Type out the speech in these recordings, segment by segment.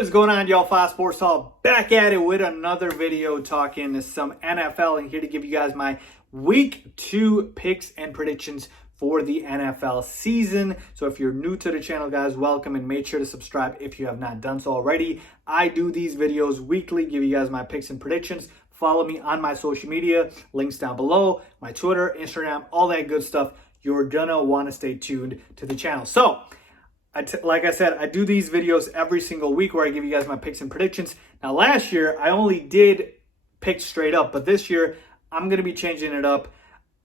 What is going on, y'all? FaizSportsTalk back at it with another video talking some NFL, and here to give you guys my week 2 picks and predictions for the NFL season. So if you're new to the channel, guys, welcome, and make sure to subscribe if you have not done so already. I do these videos weekly, give you guys my picks and predictions. Follow me on my social media, links down below, my Twitter, Instagram, all that good stuff. You're gonna want to stay tuned to the channel. So like I said, I do these videos every single week where I give you guys my picks and predictions. Now, last year, I only did picks straight up, but this year, I'm going to be changing it up,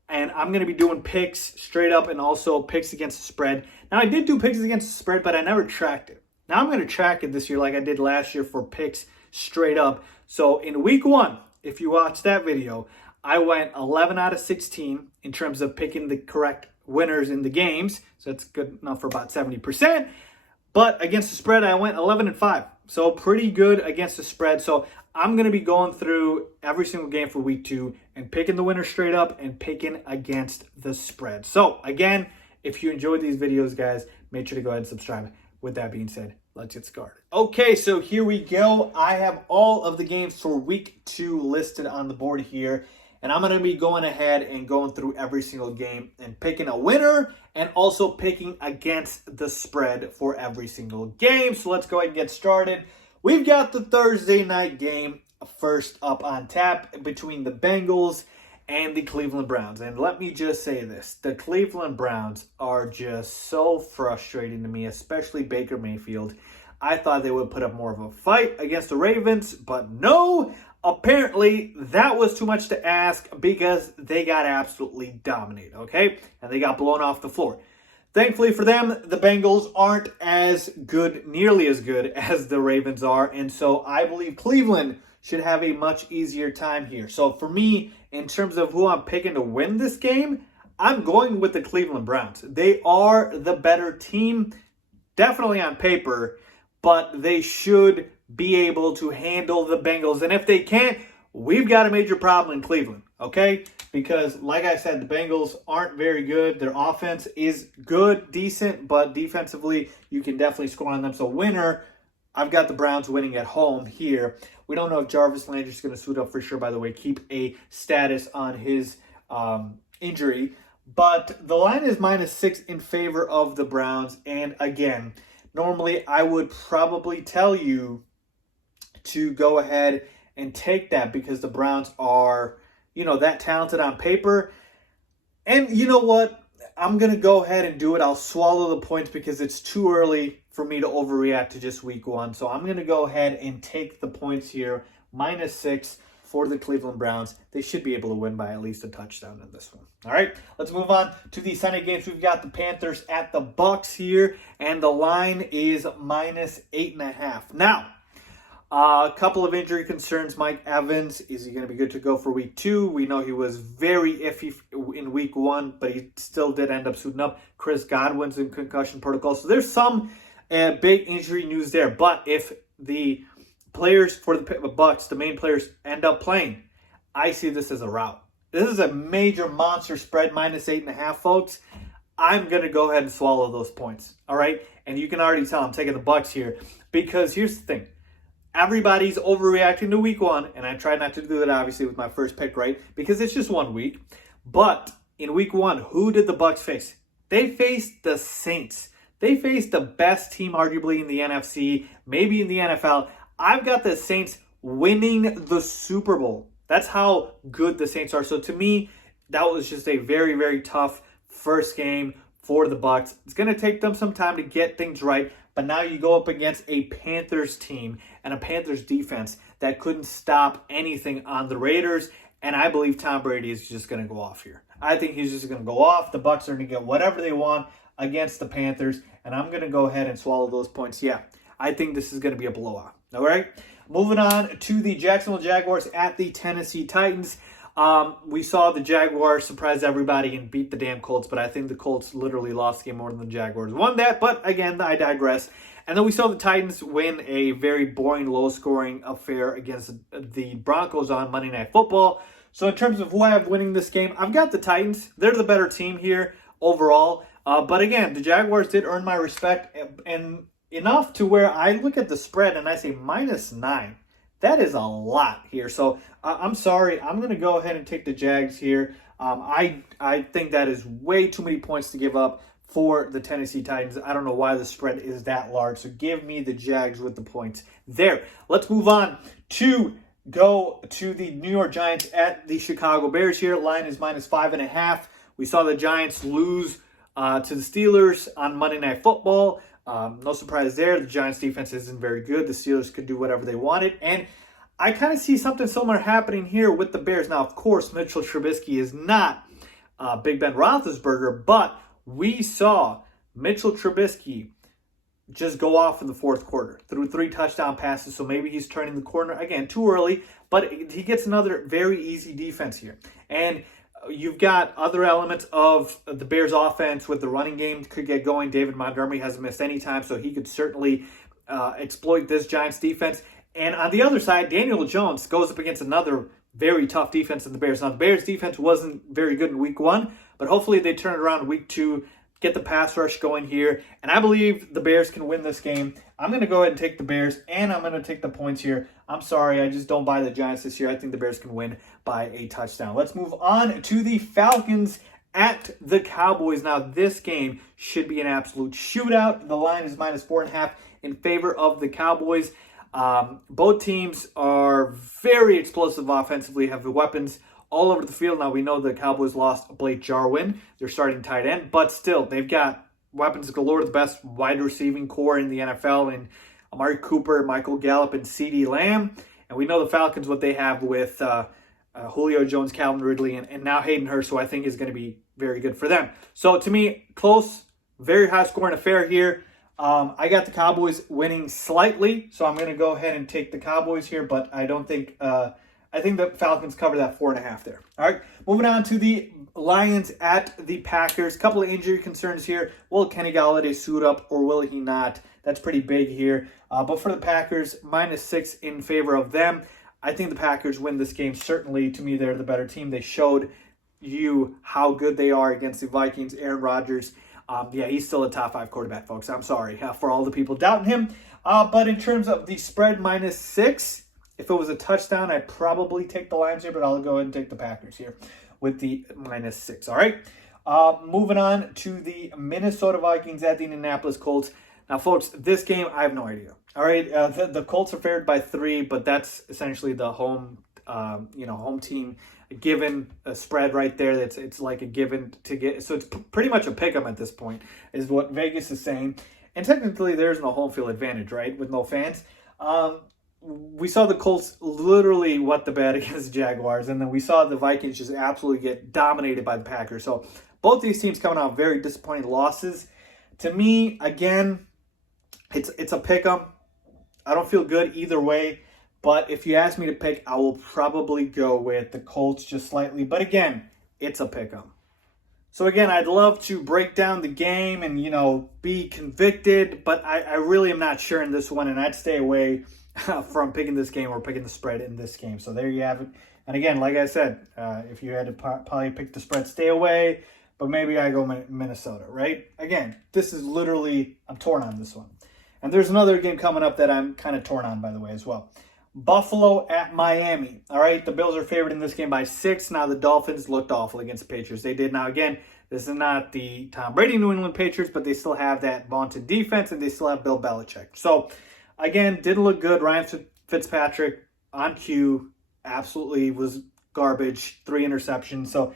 and I'm going to be doing picks straight up and also picks against the spread. Now, I did do picks against the spread, but I never tracked it. Now, I'm going to track it this year like I did last year for picks straight up. So, in week 1, if you watch that video, I went 11 out of 16 in terms of picking the correct winners in the games, so that's good enough for about 70%. But against the spread, I went 11-5, so pretty good against the spread. So I'm going to be going through every single game for week 2 and picking the winner straight up and picking against the spread. So again, if you enjoyed these videos, guys, make sure to go ahead and subscribe. With that being said, let's get started. Okay, so here we go. I have all of the games for week 2 listed on the board here. And I'm going to be going ahead and going through every single game and picking a winner and also picking against the spread for every single game. So let's go ahead and get started. We've got the Thursday night game first up on tap between the Bengals and the Cleveland Browns. And let me just say this. The Cleveland Browns are just so frustrating to me, especially Baker Mayfield. I thought they would put up more of a fight against the Ravens, but no. Apparently, that was too much to ask because they got absolutely dominated, okay? And they got blown off the floor. Thankfully for them, the Bengals aren't as good, nearly as good as the Ravens are. And so I believe Cleveland should have a much easier time here. So for me, in terms of who I'm picking to win this game, I'm going with the Cleveland Browns. They are the better team, definitely on paper, but they should be able to handle the Bengals. And if they can't, we've got a major problem in Cleveland, okay? Because, like I said, the Bengals aren't very good. Their offense is good, decent, but defensively, you can definitely score on them. So, winner, I've got the Browns winning at home here. We don't know if Jarvis Landry's going to suit up for sure, by the way. Keep a status on his injury. But the line is -6 in favor of the Browns. And, again, normally I would probably tell you to go ahead and take that because the Browns are, that talented on paper. And you know what? I'm going to go ahead and do it. I'll swallow the points because it's too early for me to overreact to just week 1. So I'm going to go ahead and take the points here, -6 for the Cleveland Browns. They should be able to win by at least a touchdown in this one. All right, let's move on to the Sunday games. We've got the Panthers at the Bucs here, and the line is -8.5. Now, a couple of injury concerns. Mike Evans, is he going to be good to go for week 2? We know he was very iffy in week 1, but he still did end up suiting up. Chris Godwin's in concussion protocol. So there's some big injury news there. But if the players for the Bucs, the main players, end up playing, I see this as a rout. This is a major monster spread, -8.5, folks. I'm going to go ahead and swallow those points. All right? And you can already tell I'm taking the Bucs here because here's the thing. Everybody's overreacting to week 1, and I try not to do that, obviously, with my first pick, right? Because it's just 1 week. But in week 1, who did the Bucs face? They faced the Saints. They faced the best team, arguably, in the NFC, maybe in the NFL. I've got the Saints winning the Super Bowl. That's how good the Saints are. So to me, that was just a very, very tough first game for the Bucs. It's going to take them some time to get things right. But now you go up against a Panthers team and a Panthers defense that couldn't stop anything on the Raiders. And I believe Tom Brady is just going to go off here. I think he's just going to go off. The Bucs are going to get whatever they want against the Panthers. And I'm going to go ahead and swallow those points. Yeah, I think this is going to be a blowout. All right? Moving on to the Jacksonville Jaguars at the Tennessee Titans. We saw the Jaguars surprise everybody and beat the damn Colts, but I think the Colts literally lost the game more than the Jaguars won that. But again, I digress. And then we saw the Titans win a very boring, low-scoring affair against the Broncos on Monday Night Football. So in terms of who I have winning this game, I've got the Titans. They're the better team here overall. But again, the Jaguars did earn my respect. And enough to where I look at the spread and I say -9. That is a lot here. So I'm sorry. I'm going to go ahead and take the Jags here. I think that is way too many points to give up for the Tennessee Titans. I don't know why the spread is that large. So give me the Jags with the points there. Let's move on to go to the New York Giants at the Chicago Bears here. Line is -5.5. We saw the Giants lose to the Steelers on Monday Night Football. No surprise there. The Giants defense isn't very good. The Steelers could do whatever they wanted. And I kind of see something similar happening here with the Bears. Now, of course, Mitchell Trubisky is not Big Ben Roethlisberger, but we saw Mitchell Trubisky just go off in the fourth quarter through 3 touchdown passes. So maybe he's turning the corner. Again, too early, but he gets another very easy defense here. And you've got other elements of the Bears offense with the running game could get going. David Montgomery hasn't missed any time, so he could certainly exploit this Giants defense. And on the other side, Daniel Jones goes up against another very tough defense in the Bears. Now, the Bears defense wasn't very good in week 1, but hopefully they turn it around in week 2, get the pass rush going here. And I believe the Bears can win this game. I'm going to go ahead and take the Bears, and I'm going to take the points here. I'm sorry, I just don't buy the Giants this year. I think the Bears can win by a touchdown. Let's move on to the Falcons at the Cowboys. Now, this game should be an absolute shootout. The line is -4.5 in favor of the Cowboys. Both teams are very explosive offensively, have the weapons all over the field. Now, we know the Cowboys lost Blake Jarwin, their starting tight end, but still, they've got weapons galore, the best wide receiving core in the NFL, and Amari Cooper, Michael Gallup, and CeeDee Lamb. And we know the Falcons, what they have with Julio Jones, Calvin Ridley, and now Hayden Hurst, who I think is going to be very good for them. So, to me, close, very high-scoring affair here. I got the Cowboys winning slightly, so I'm going to go ahead and take the Cowboys here, but I don't think I think the Falcons cover that 4.5 there. All right, moving on to the Lions at the Packers. Couple of injury concerns here. Will Kenny Golladay suit up or will he not? That's pretty big here. But for the Packers, -6 in favor of them. I think the Packers win this game. Certainly, to me, they're the better team. They showed you how good they are against the Vikings. Aaron Rodgers, yeah, he's still a top 5 quarterback, folks. I'm sorry for all the people doubting him. But in terms of the spread, -6, if it was a touchdown, I'd probably take the Lions here, but I'll go ahead and take the Packers here with the -6. All right, moving on to the Minnesota Vikings at the Indianapolis Colts. Now, folks, this game, I have no idea. All right, the Colts are favored by 3, but that's essentially the home team given a spread right there. It's like a given to get. So it's pretty much a pick 'em at this point, is what Vegas is saying. And technically, there's no home field advantage, right, with no fans. We saw the Colts literally wet the bed against the Jaguars, and then we saw the Vikings just absolutely get dominated by the Packers. So both these teams coming out very disappointing losses. To me, again, it's a pick 'em. I don't feel good either way, but if you ask me to pick, I will probably go with the Colts just slightly. But again, it's a pick 'em. So again, I'd love to break down the game and, be convicted, but I really am not sure in this one, and I'd stay away from picking this game or picking the spread in this game. So there you have it. And again, like I said, if you had to probably pick the spread, stay away, but maybe I go Minnesota, right? Again, this is literally, I'm torn on this one. And there's another game coming up that I'm kind of torn on, by the way, as well. Buffalo at Miami. All right, the Bills are favored in this game by 6. Now, the Dolphins looked awful against the Patriots. They did. Now, again, this is not the Tom Brady New England Patriots, but they still have that vaunted defense, and they still have Bill Belichick. So, again, didn't look good. Ryan Fitzpatrick on cue absolutely was garbage. 3 interceptions. So,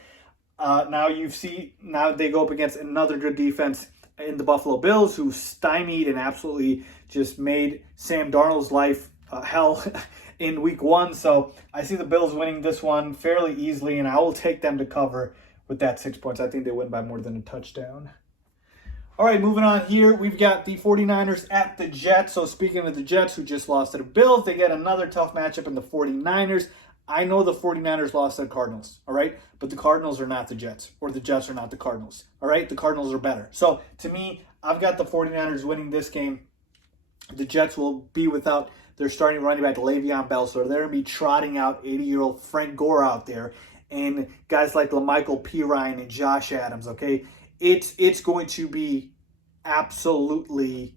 now they go up against another good defense in the Buffalo Bills, who stymied and absolutely just made Sam Darnold's life hell in week 1. So I see the Bills winning this one fairly easily, and I will take them to cover with that 6 points. I think they win by more than a touchdown. All right, moving on here, we've got the 49ers at the Jets. So speaking of the Jets, who just lost to the Bills, they get another tough matchup in the 49ers. I know the 49ers lost to the Cardinals, all right? But the Cardinals are not the Jets, or the Jets are not the Cardinals, all right? The Cardinals are better. So, to me, I've got the 49ers winning this game. The Jets will be without their starting running back, Le'Veon Bell, so they're going to be trotting out 80-year-old Frank Gore out there and guys like LaMichael Pirine and Josh Adams, okay? It's going to be absolutely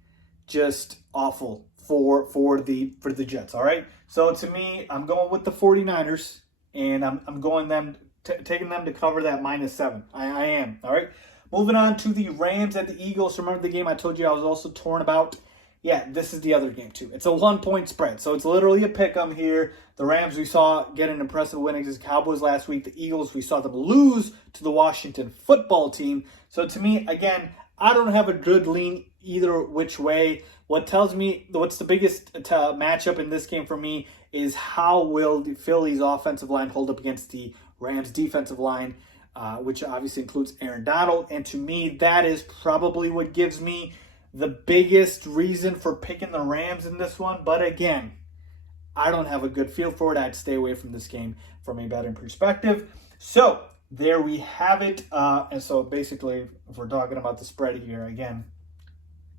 just awful for the Jets. All right. So to me, I'm going with the 49ers, and I'm going taking them to cover that -7. I am. All right. Moving on to the Rams at the Eagles. Remember the game I told you I was also torn about? Yeah, this is the other game too. It's a 1-point spread, so it's literally a pick-em here. The Rams, we saw get an impressive win against the Cowboys last week. The Eagles, we saw them lose to the Washington football team. So to me, again, I don't have a good lean either which way. What tells me, what's the biggest matchup in this game for me is how will the Phillies offensive line hold up against the Rams defensive line, which obviously includes Aaron Donald. And to me, that is probably what gives me the biggest reason for picking the Rams in this one. But again, I don't have a good feel for it. I'd stay away from this game from a betting perspective. So there we have it. And so basically, if we're talking about the spread here, again,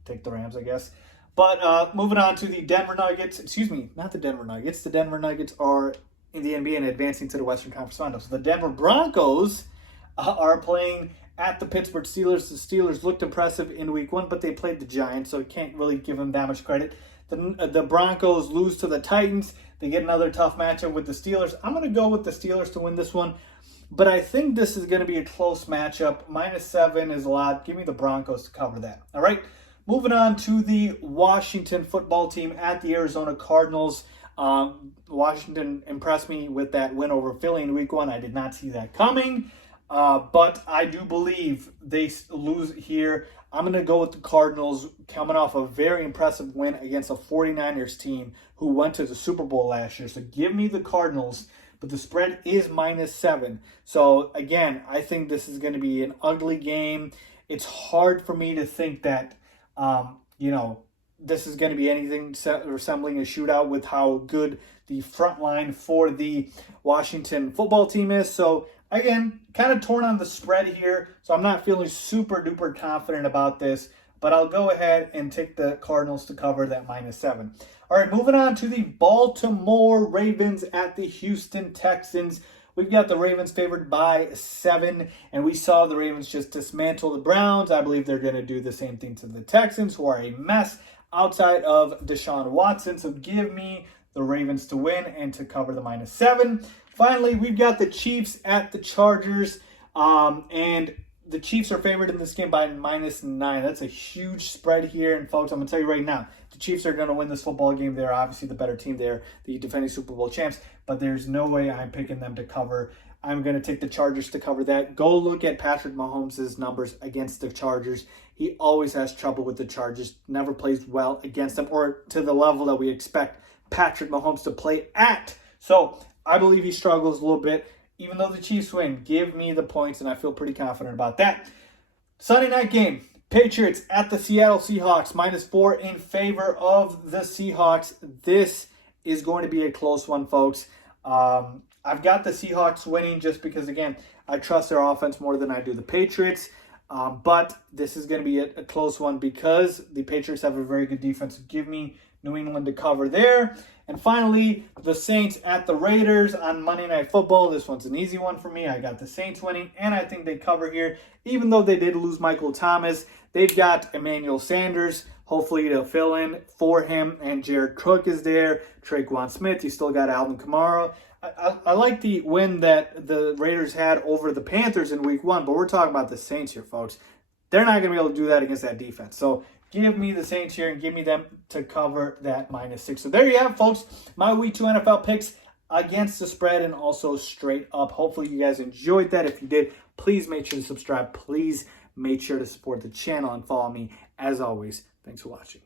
take the Rams, I guess. But moving on to the Denver Nuggets. Excuse me, not the Denver Nuggets. The Denver Nuggets are in the NBA and advancing to the Western Conference Finals. So the Denver Broncos are playing at the Pittsburgh Steelers. The Steelers looked impressive in week 1, but they played the Giants, so you can't really give them that much credit. The Broncos lose to the Titans. They get another tough matchup with the Steelers. I'm going to go with the Steelers to win this one, but I think this is going to be a close matchup. -7 is a lot. Give me the Broncos to cover that. All right, moving on to the Washington football team at the Arizona Cardinals. Washington impressed me with that win over Philly in week 1. I did not see that coming. But I do believe they lose here. I'm going to go with the Cardinals coming off a very impressive win against a 49ers team who went to the Super Bowl last year. So give me the Cardinals, but the spread is -7. So again, I think this is going to be an ugly game. It's hard for me to think that, this is going to be anything resembling a shootout with how good the front line for the Washington football team is. So again, kind of torn on the spread here, so I'm not feeling super duper confident about this, but I'll go ahead and take the Cardinals to cover that -7. All right, moving on to the Baltimore Ravens at the Houston Texans. We've got the Ravens favored by 7, and we saw the Ravens just dismantle the Browns. I believe they're going to do the same thing to the Texans, who are a mess outside of Deshaun Watson. So give me the Ravens to win and to cover the -7. Finally, we've got the Chiefs at the Chargers, and the Chiefs are favored in this game by -9. That's a huge spread here, and folks, I'm going to tell you right now, the Chiefs are going to win this football game. They're obviously the better team. They're the defending Super Bowl champs, but there's no way I'm picking them to cover. I'm going to take the Chargers to cover that. Go look at Patrick Mahomes' numbers against the Chargers. He always has trouble with the Chargers, never plays well against them, or to the level that we expect Patrick Mahomes to play at. So I believe he struggles a little bit. Even though the Chiefs win, give me the points, and I feel pretty confident about that. Sunday night game, Patriots at the Seattle Seahawks, -4 in favor of the Seahawks. This is going to be a close one, folks. I've got the Seahawks winning just because, again, I trust their offense more than I do the Patriots. But this is going to be a close one because the Patriots have a very good defense. So give me New England to cover there. And finally, the Saints at the Raiders on Monday Night Football. This one's an easy one for me. I got the Saints winning, and I think they cover here. Even though they did lose Michael Thomas, they've got Emmanuel Sanders, hopefully to fill in for him, and Jared Cook is there, Traquan Smith. You still got Alvin Kamara. I like the win that the Raiders had over the Panthers in week 1, but we're talking about the Saints here, folks. They're not going to be able to do that against that defense. So give me the Saints here and give me them to cover that -6. So there you have it, folks. My week 2 NFL picks against the spread and also straight up. Hopefully you guys enjoyed that. If you did, please make sure to subscribe. Please make sure to support the channel and follow me. As always, thanks for watching.